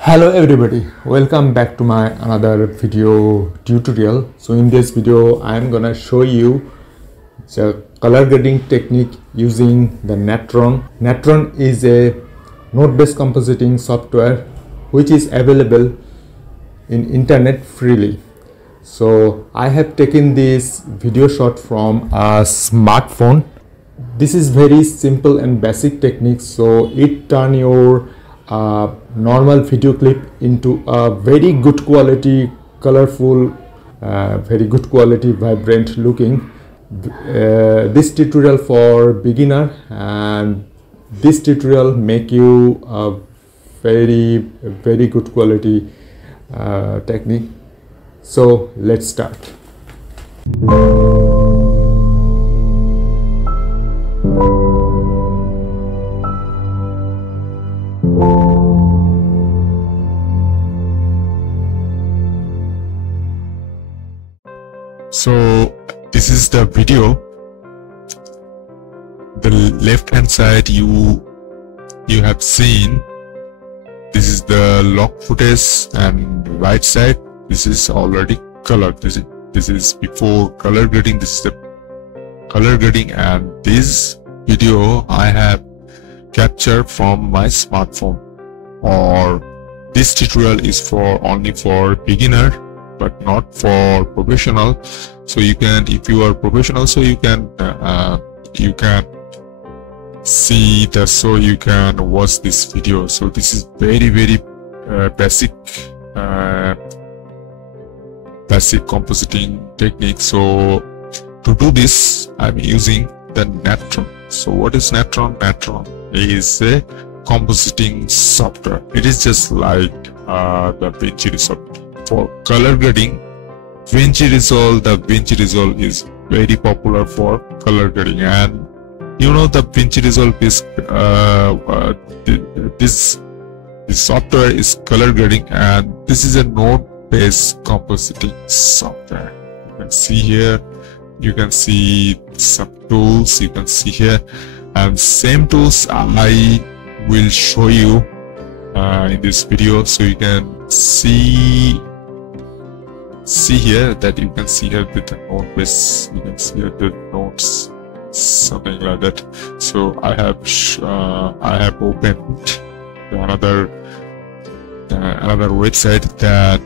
Hello everybody, welcome back to my another video tutorial. So in this video I am gonna show you the color grading technique using the Natron. Natron is a node-based compositing software which is available in internet freely. So I have taken this video shot from a smartphone. This is very simple and basic technique, so it turn your normal video clip into a very good quality, colorful, very good quality, vibrant looking. This tutorial for beginner, and this tutorial make you a very good quality technique. So let's start. So this is the video. The left hand side you have seen, this is the log footage, and right side this is already colored. This is before color grading, this is the color grading, and this video I have captured from my smartphone. Or this tutorial is only for beginner but not for professional. So you can, if you are professional, so you can see the, so you can watch this video. So this is very basic compositing technique. So to do this I'm using the Natron. So what is Natron? Natron is a compositing software. It is just like the DaVinci Resolve. For color grading, DaVinci Resolve, the DaVinci Resolve is very popular for color grading, and you know the DaVinci Resolve is this software is color grading, and this is a node-based compositing software. You can see here, you can see some tools, you can see here, and same tools I will show you in this video. So you can see here that you can see here with the node base, you can see here the nodes, something like that. So I have opened another website that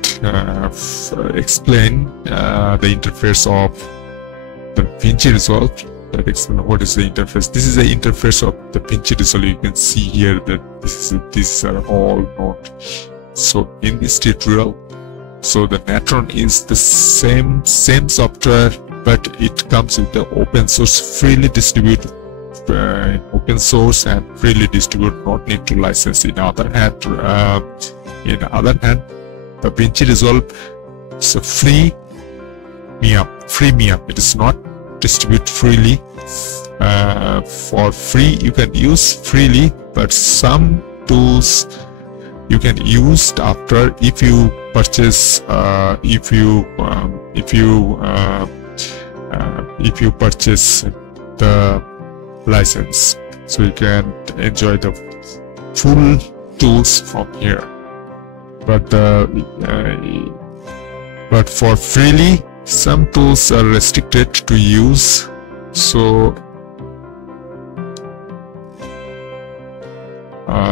explain the interface of the DaVinci Resolve. That explain what is the interface. This is the interface of the DaVinci Resolve. You can see here that these are all nodes. So in this tutorial, so the Natron is the same software, but it comes with the open source, freely distributed, open source and freely distributed, not need to license. In other hand, the DaVinci Resolve is a freemium. It is not distributed freely. For free you can use freely, but some tools you can use after if you purchase purchase the license, so you can enjoy the full tools from here. But for freely, some tools are restricted to use. So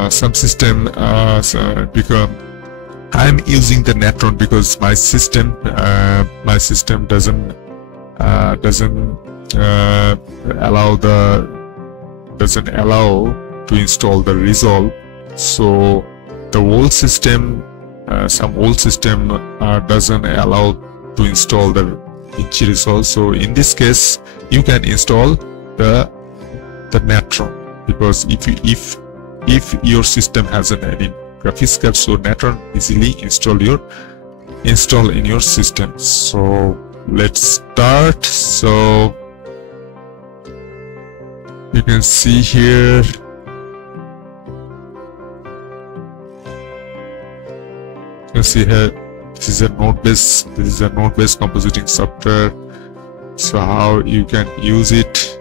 some system because I'm using the Natron because my system doesn't allow to install the Resolve. So the old system, some old system doesn't allow to install the DaVinci Resolve. So in this case you can install the Natron, because if your system has any graphics card, so Natron easily install in your system. So let's start. So you can see here, this is a node-based compositing software. So how you can use it.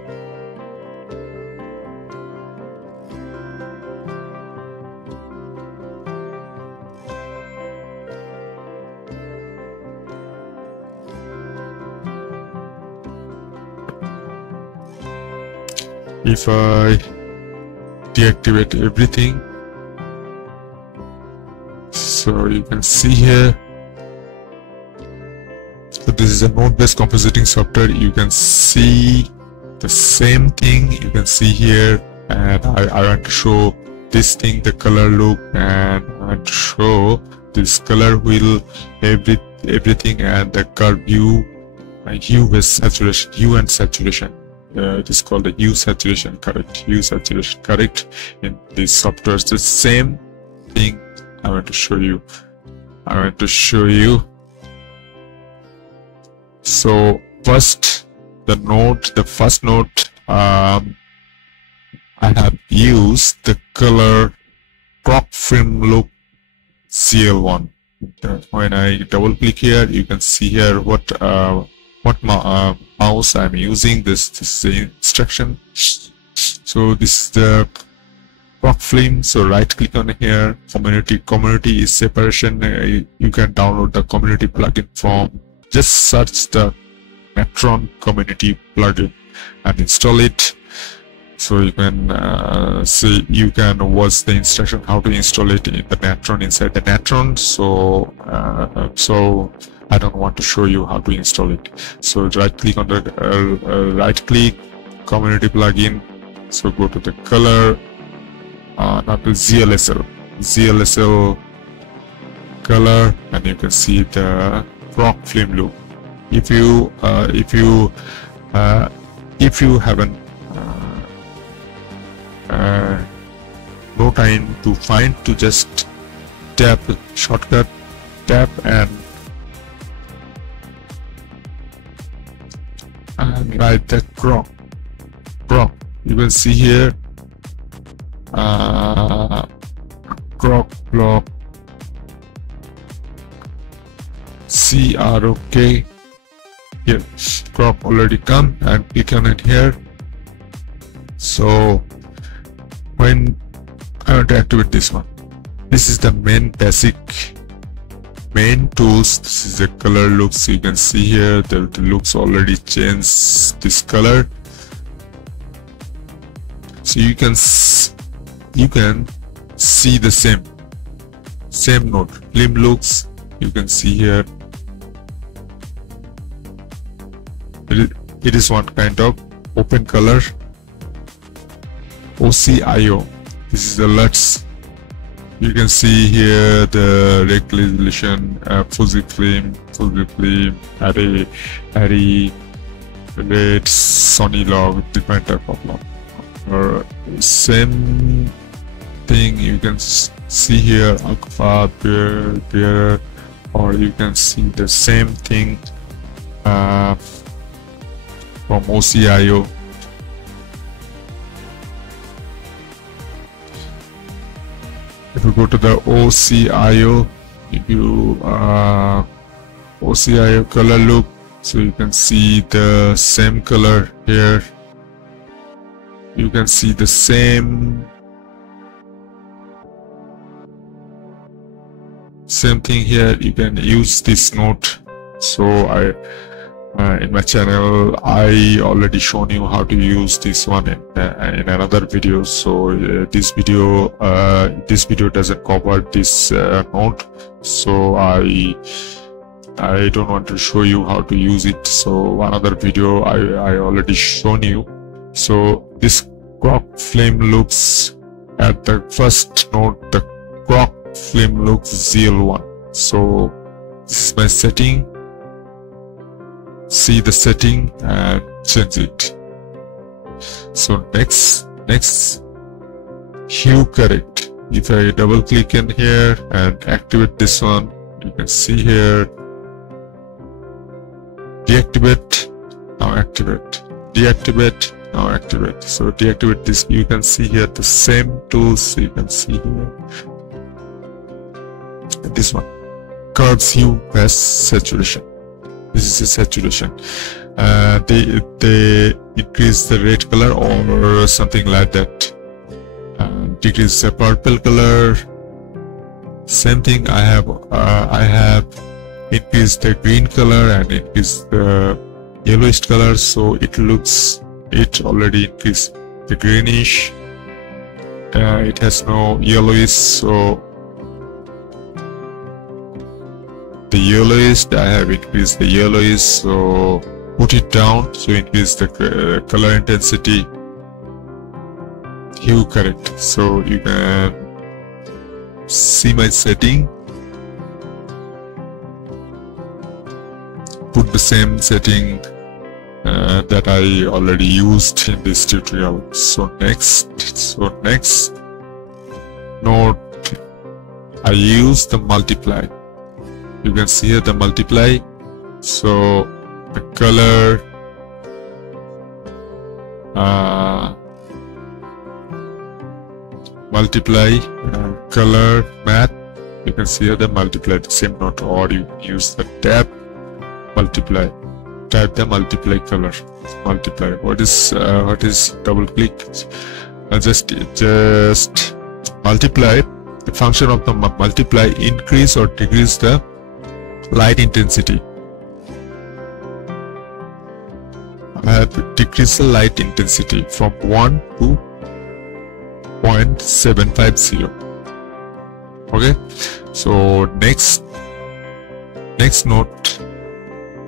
if I deactivate everything, so you can see here. So this is a node-based compositing software. You can see the same thing. You can see here, and I want to show this thing, the color loop, and I want to show this color wheel, everything, and the curve hue, hue with saturation, hue and saturation. It is called the hue saturation correct. Hue saturation correct in these softwares. The same thing I want to show you. So first, the first node, I have used the color crop film loop ZL1. When I double click here, you can see here what mouse I'm using. This is the instruction. So this is the crop film. So right click on here, community is separation. You can download the community plugin from, just search the Natron community plugin and install it. So you can see, you can watch the instruction how to install it in the Natron, inside the Natron. So so I don't want to show you how to install it. So right click on the right click community plugin. So go to the color, not the ZLSL color, and you can see the crop film loop. If you haven't no time to find, to just tap shortcut, tap and write the crop. You will see here crop block CROK. Here crop already come, and click on it here. So when I want to activate this one, this is the main basic main tools. This is the color loops. You can see here the loops already changed this color. So you can see the same node film looks. You can see here it is one kind of open color. OCIO, this is the LUTs. You can see here the rect resolution, Fujifilm, Arri, Red, Sony log, different type of log. Same thing you can see here, Agfa, Bear, or you can see the same thing from OCIO. If you go to the OCIO, OCIO color loop, so you can see the same color here. You can see the same thing here. You can use this node. So in my channel I already shown you how to use this one in another video. So this video doesn't cover this node, so I don't want to show you how to use it. So another video I already shown you. So this crop film looks at the first node, the crop film looks ZL1. So this is my setting. See the setting and change it. So next hue correct. If I double click in here and activate this one, you can see here deactivate, now activate, deactivate, now activate. So deactivate this. You can see here the same tools. You can see here this one, curves hue best saturation. This is a saturation. They increase the red color or something like that. Decrease the purple color. Same thing. I have increased the green color and increased the yellowish color. So it already increased. the greenish. It has no yellowish, so the yellowish, I have increased the yellowish, so put it down, so increase the color intensity. Hue correct, so you can see my setting. Put the same setting that I already used in this tutorial. So next note, I use the multiply. You can see here the multiply, so the color multiply color math. You can see here the multiply, the same note, or you use the tab multiply, type the multiply color multiply. What is double click? Just multiply. The function of the multiply increase or decrease the light intensity. I have decreased the light intensity from 1 to 0.750. Okay, so next note,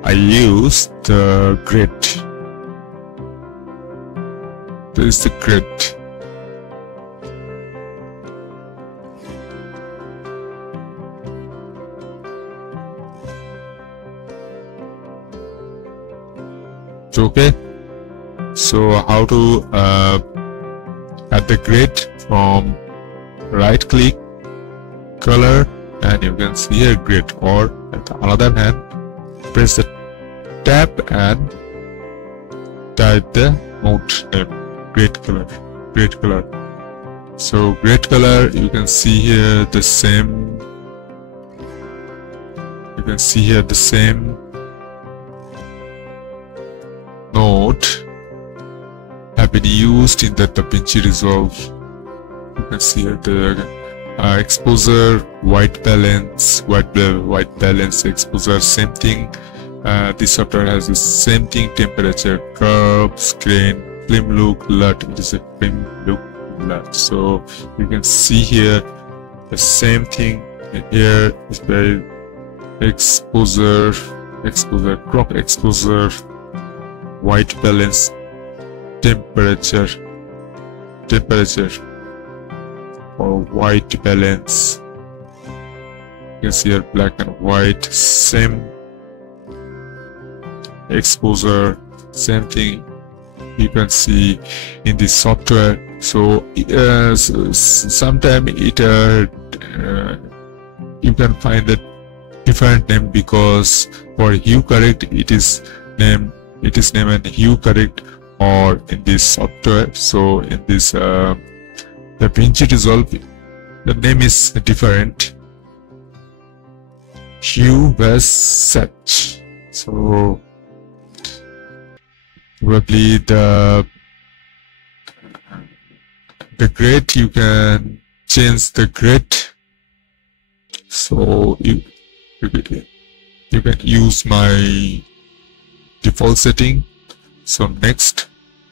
I use the grid. This is the grid. Okay, so how to add the grid? From right click, color, and you can see a grid, or at the other hand, press the tab and type the mode name, grid color. So grid color, you can see here the same. You can see here the same node have been used in the DaVinci Resolve. You can see here the exposure, white balance, white balance, exposure, same thing. This software has the same thing: temperature, curves, grain, film look, LUT. It is a film look LUT. So you can see here the same thing. Here is the exposure, crop exposure, white balance, temperature, or white balance. You can see here black and white, same exposure, same thing you can see in this software. So sometimes it you can find a different name, because for hue correct it is named and hue correct, or in this software. So in this DaVinci Resolve, the name is different. Hue was set. So probably the grid, you can change the grid. So you can use my default setting. So next,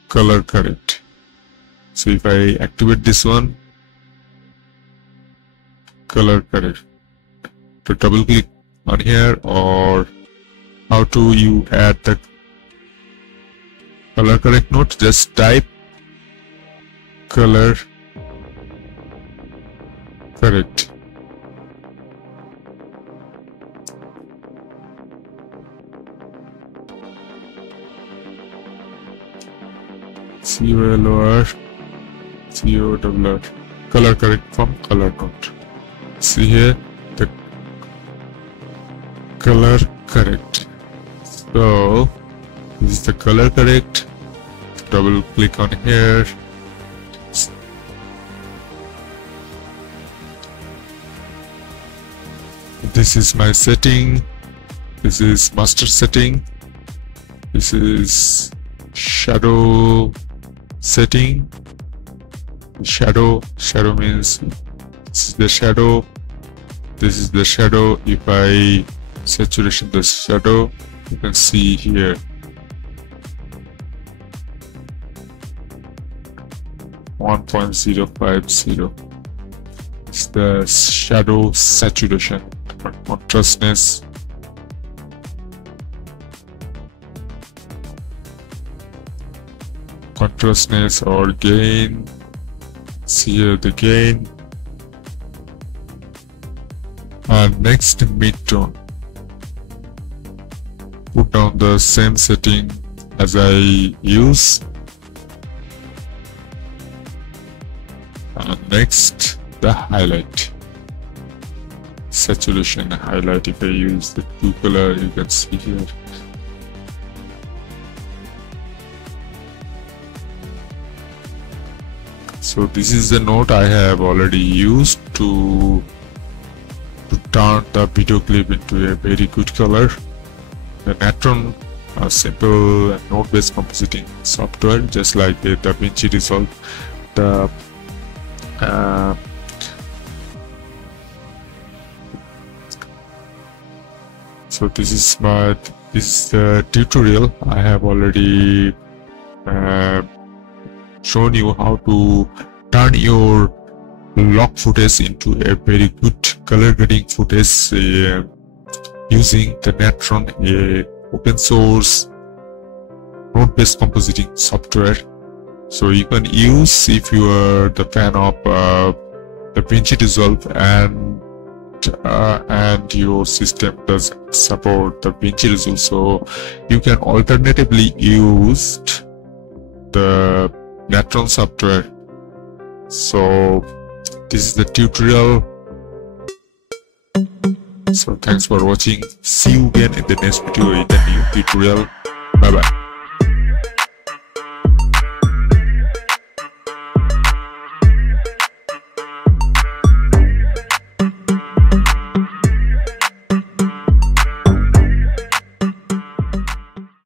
color correct. So if I activate this one, color correct, to double click on here, or how to you add the color correct note, just type color correct. COLOR color correct from color note. See here the color correct. So this is the color correct. Double click on here. This is my setting. This is master setting. This is shadow setting. Shadow means this is the shadow. This is the shadow. If I saturation the shadow, you can see here. 1.050. It's the shadow saturation or contrastness. Contrastness or gain. See here the gain. And next, midtone. Put down the same setting as I use. And next, the highlight. Saturation highlight. If I use the two color, you can see here. So this is the node I have already used to turn the video clip into a very good color. The Natron, a simple node-based compositing software, just like the DaVinci Resolve. So this is the tutorial. I have already shown you how to turn your log footage into a very good color grading footage using the Natron, a open source node-based compositing software. So you can use, if you are the fan of the DaVinci Resolve and your system doesn't support the DaVinci Resolve, so you can alternatively use the Natron software. So this is the tutorial. So thanks for watching. See you again in the next video in the new tutorial. Bye bye.